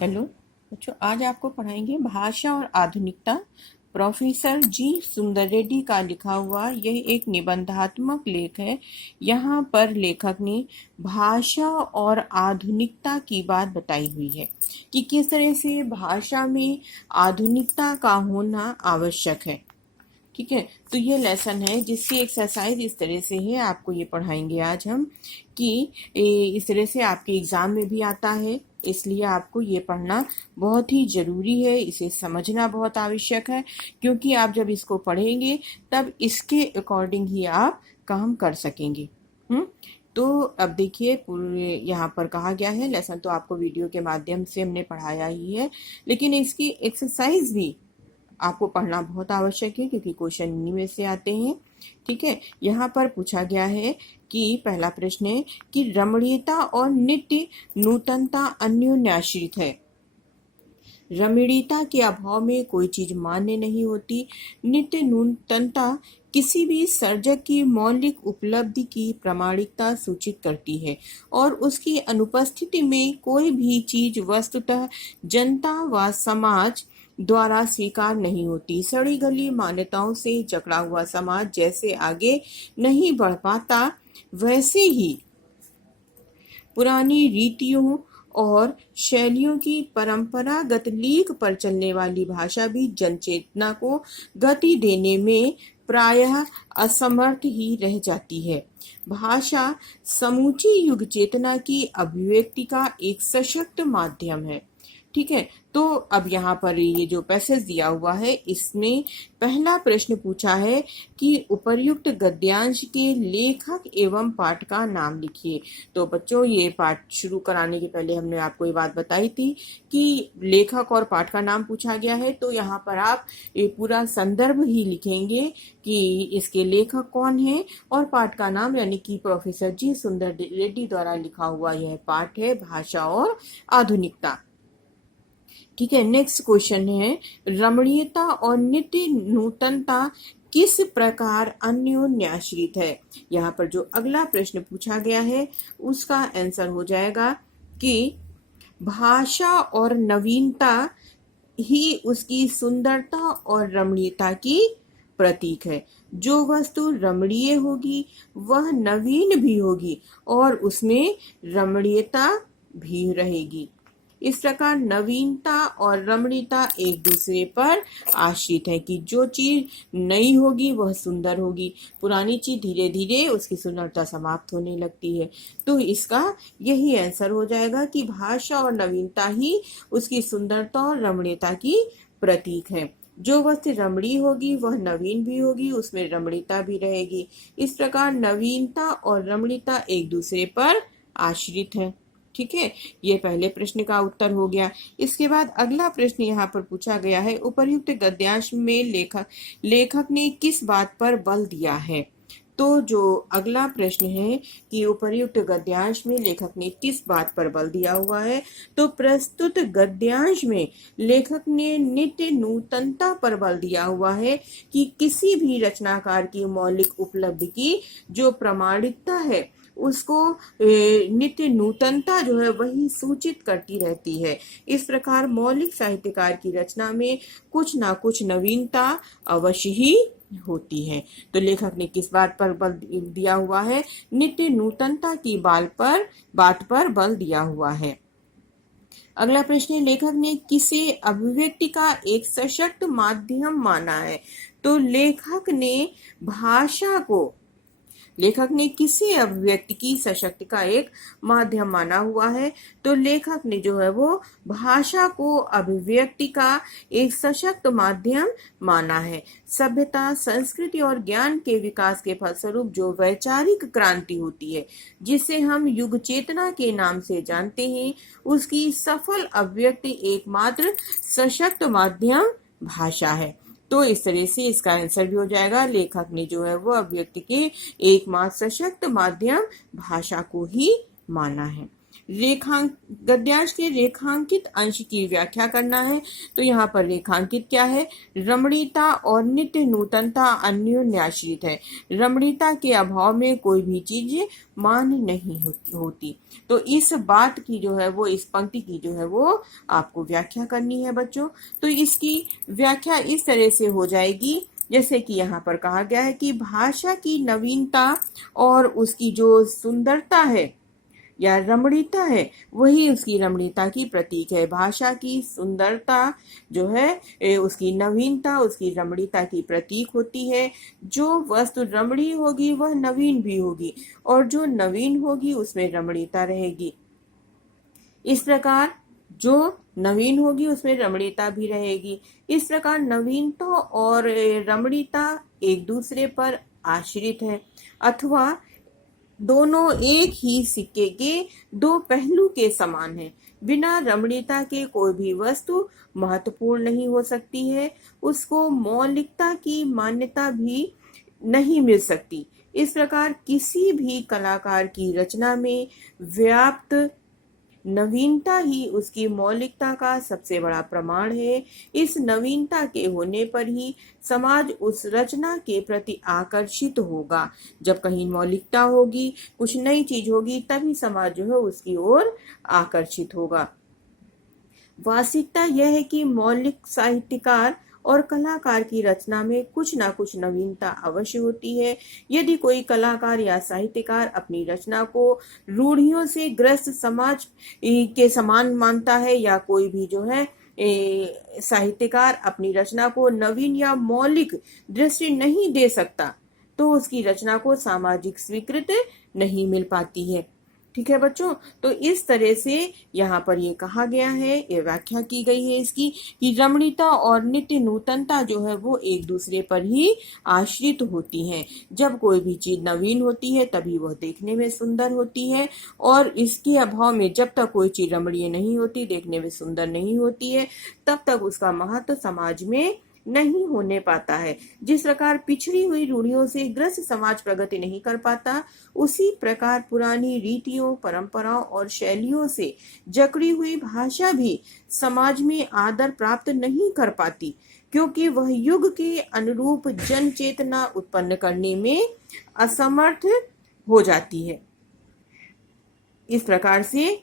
Hello बच्चों, आज आपको पढ़ाएंगे भाषा और आधुनिकता। प्रोफेसर जी सुंदर रेड्डी का लिखा हुआ यह एक निबंधात्मक लेख है। यहाँ पर लेखक ने भाषा और आधुनिकता की बात बताई हुई है कि किस तरह से भाषा में आधुनिकता का होना आवश्यक है। ठीक है, तो ये लेसन है जिसकी एक्सरसाइज इस तरह से है, आपको ये पढ़ाएंगे आज हम कि इस तरह से आपके एग्जाम में भी आता है, इसलिए आपको ये पढ़ना बहुत ही ज़रूरी है, इसे समझना बहुत आवश्यक है, क्योंकि आप जब इसको पढ़ेंगे तब इसके अकॉर्डिंग ही आप काम कर सकेंगे। तो अब देखिए, पूरे यहाँ पर कहा गया है, लेसन तो आपको वीडियो के माध्यम से हमने पढ़ाया ही है, लेकिन इसकी एक्सरसाइज भी आपको पढ़ना बहुत आवश्यक है, क्योंकि क्वेश्चन इन्हीं में से आते हैं। ठीक है, यहाँ पर पूछा गया है कि पहला प्रश्न है कि रमणीयता और नित्य नूतनता अन्योन्याश्रित है। रमणीयता के अभाव में कोई चीज मान्य नहीं होती। नित्य नूतनता किसी भी सर्जक की मौलिक उपलब्धि की प्रामाणिकता सूचित करती है और उसकी अनुपस्थिति में कोई भी चीज वस्तुतः जनता व समाज द्वारा स्वीकार नहीं होती। सड़ी गली मान्यताओं से जकड़ा हुआ समाज जैसे आगे नहीं बढ़ पाता, वैसे ही पुरानी रीतियों और शैलियों की परंपरागत लीक पर चलने वाली भाषा भी जनचेतना को गति देने में प्रायः असमर्थ ही रह जाती है। भाषा समूची युग चेतना की अभिव्यक्ति का एक सशक्त माध्यम है। ठीक है, तो अब यहाँ पर ये जो पैसेज दिया हुआ है, इसमें पहला प्रश्न पूछा है कि उपर्युक्त गद्यांश के लेखक एवं पाठ का नाम लिखिए। तो बच्चों, ये पाठ शुरू कराने के पहले हमने आपको ये बात बताई थी कि लेखक और पाठ का नाम पूछा गया है, तो यहाँ पर आप ये पूरा संदर्भ ही लिखेंगे कि इसके लेखक कौन है और पाठ का नाम, यानी कि प्रोफेसर जी सुंदर रेड्डी द्वारा लिखा हुआ यह पाठ है, भाषा और आधुनिकता। ठीक है, नेक्स्ट क्वेश्चन है, रमणीयता और नित्य नूतनता किस प्रकार अन्योन्याश्रित है। यहाँ पर जो अगला प्रश्न पूछा गया है उसका आंसर हो जाएगा कि भाषा और नवीनता ही उसकी सुंदरता और रमणीयता की प्रतीक है। जो वस्तु रमणीय होगी वह नवीन भी होगी और उसमें रमणीयता भी रहेगी। इस प्रकार नवीनता और रमणीयता एक दूसरे पर आश्रित है कि जो चीज नई होगी वह सुंदर होगी, पुरानी चीज धीरे धीरे उसकी सुंदरता समाप्त होने लगती है। तो इसका यही आंसर हो जाएगा कि भाषा और नवीनता ही उसकी सुंदरता और रमणीयता की प्रतीक है। जो वस्तु रमणीय होगी वह नवीन भी होगी, उसमें रमणीयता भी रहेगी। इस प्रकार नवीनता और रमणीयता एक दूसरे पर आश्रित है। ठीक है, ये पहले प्रश्न का उत्तर हो गया। इसके बाद अगला प्रश्न यहाँ पर पूछा गया है, उपर्युक्त गद्यांश में लेखक ने किस बात पर बल दिया है। तो जो अगला प्रश्न है कि उपर्युक्त गद्यांश में लेखक ने किस बात पर बल दिया हुआ है, तो प्रस्तुत गद्यांश में लेखक ने नित्य नूतनता पर बल दिया हुआ है कि किसी भी रचनाकार की मौलिक उपलब्धि की जो प्रामाणिकता है उसको नित्य नूतनता जो है वही सूचित करती रहती है। इस प्रकार मौलिक साहित्यकार की रचना में कुछ ना कुछ नवीनता अवश्य ही होती है। तो लेखक ने किस बात पर बल दिया हुआ है, नित्य नूतनता की बात पर बल दिया हुआ है। अगला प्रश्न है, लेखक ने किसे अभिव्यक्ति का एक सशक्त माध्यम माना है। तो लेखक ने किसी अभिव्यक्ति की सशक्ति का एक माध्यम माना हुआ है। तो लेखक ने जो है वो भाषा को अभिव्यक्ति का एक सशक्त माध्यम माना है। सभ्यता, संस्कृति और ज्ञान के विकास के फलस्वरूप जो वैचारिक क्रांति होती है, जिसे हम युग चेतना के नाम से जानते हैं, उसकी सफल अभिव्यक्ति एकमात्र सशक्त माध्यम भाषा है। तो इस तरह से इसका आंसर भी हो जाएगा, लेखक ने जो है वो अभिव्यक्ति के एकमात्र सशक्त माध्यम भाषा को ही माना है। गद्यांश के रेखांकित अंश की व्याख्या करना है। तो यहाँ पर रेखांकित क्या है? रमणीयता और नित्य नूतनता अन्योन्याश्रित है। रमणीयता के अभाव में कोई भी चीज मान्य नहीं होती। तो इस बात की जो है वो, इस पंक्ति की जो है वो आपको व्याख्या करनी है बच्चों। तो इसकी व्याख्या इस तरह से हो जाएगी, जैसे कि यहाँ पर कहा गया है कि भाषा की नवीनता और उसकी जो सुंदरता है या रमणीयता है, वही उसकी रमणीयता की प्रतीक है। भाषा की सुंदरता जो है उसकी नवीनता, उसकी रमणीयता की प्रतीक होती है। जो वस्तु रमणीय होगी वह नवीन भी होगी, और जो नवीन होगी उसमें रमणीयता रहेगी। इस प्रकार जो नवीन होगी उसमें रमणीयता भी रहेगी। इस प्रकार नवीनता और रमणीयता एक दूसरे पर आश्रित है, अथवा दोनों एक ही सिक्के के दो पहलू के समान हैं। बिना रमणीयता के कोई भी वस्तु महत्वपूर्ण नहीं हो सकती है, उसको मौलिकता की मान्यता भी नहीं मिल सकती। इस प्रकार किसी भी कलाकार की रचना में व्याप्त नवीनता ही उसकी मौलिकता का सबसे बड़ा प्रमाण है। इस नवीनता के होने पर ही समाज उस रचना के प्रति आकर्षित होगा। जब कहीं मौलिकता होगी, कुछ नई चीज होगी, तभी समाज जो है उसकी ओर आकर्षित होगा। वास्तविकता यह है कि मौलिक साहित्यकार और कलाकार की रचना में कुछ ना कुछ नवीनता अवश्य होती है। यदि कोई कलाकार या साहित्यकार अपनी रचना को रूढ़ियों से ग्रस्त समाज के समान मानता है, या कोई भी जो है साहित्यकार अपनी रचना को नवीन या मौलिक दृष्टि नहीं दे सकता, तो उसकी रचना को सामाजिक स्वीकृति नहीं मिल पाती है। ठीक है बच्चों, तो इस तरह से यहाँ पर ये कहा गया है, ये व्याख्या की गई है इसकी, कि रमणीयता और नित्य नूतनता जो है वो एक दूसरे पर ही आश्रित होती हैं। जब कोई भी चीज नवीन होती है तभी वह देखने में सुंदर होती है, और इसके अभाव में जब तक कोई चीज रमणीय नहीं होती, देखने में सुंदर नहीं होती है, तब तक उसका महत्व समाज में नहीं होने पाता है। जिस प्रकार पिछड़ी हुई रूढ़ियों से ग्रस्त समाज प्रगति नहीं कर पाता, उसी प्रकार पुरानी रीतियों, परंपराओं और शैलियों से जकड़ी हुई भाषा भी समाज में आदर प्राप्त नहीं कर पाती, क्योंकि वह युग के अनुरूप जन चेतना उत्पन्न करने में असमर्थ हो जाती है। इस प्रकार से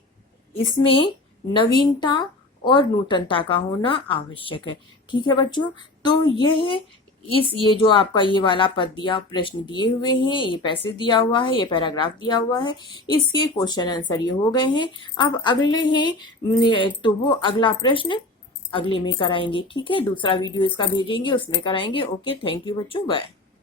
इसमें नवीनता और नूतनता का होना आवश्यक है। ठीक है बच्चों, तो ये जो आपका ये वाला पद दिया, प्रश्न दिए हुए हैं, ये पैसेज दिया हुआ है, ये पैराग्राफ दिया हुआ है, इसके क्वेश्चन आंसर ये हो गए हैं। अब अगले हैं तो वो अगला प्रश्न अगले में कराएंगे। ठीक है, दूसरा वीडियो इसका भेजेंगे, उसमें कराएंगे। ओके, थैंक यू बच्चों, बाय।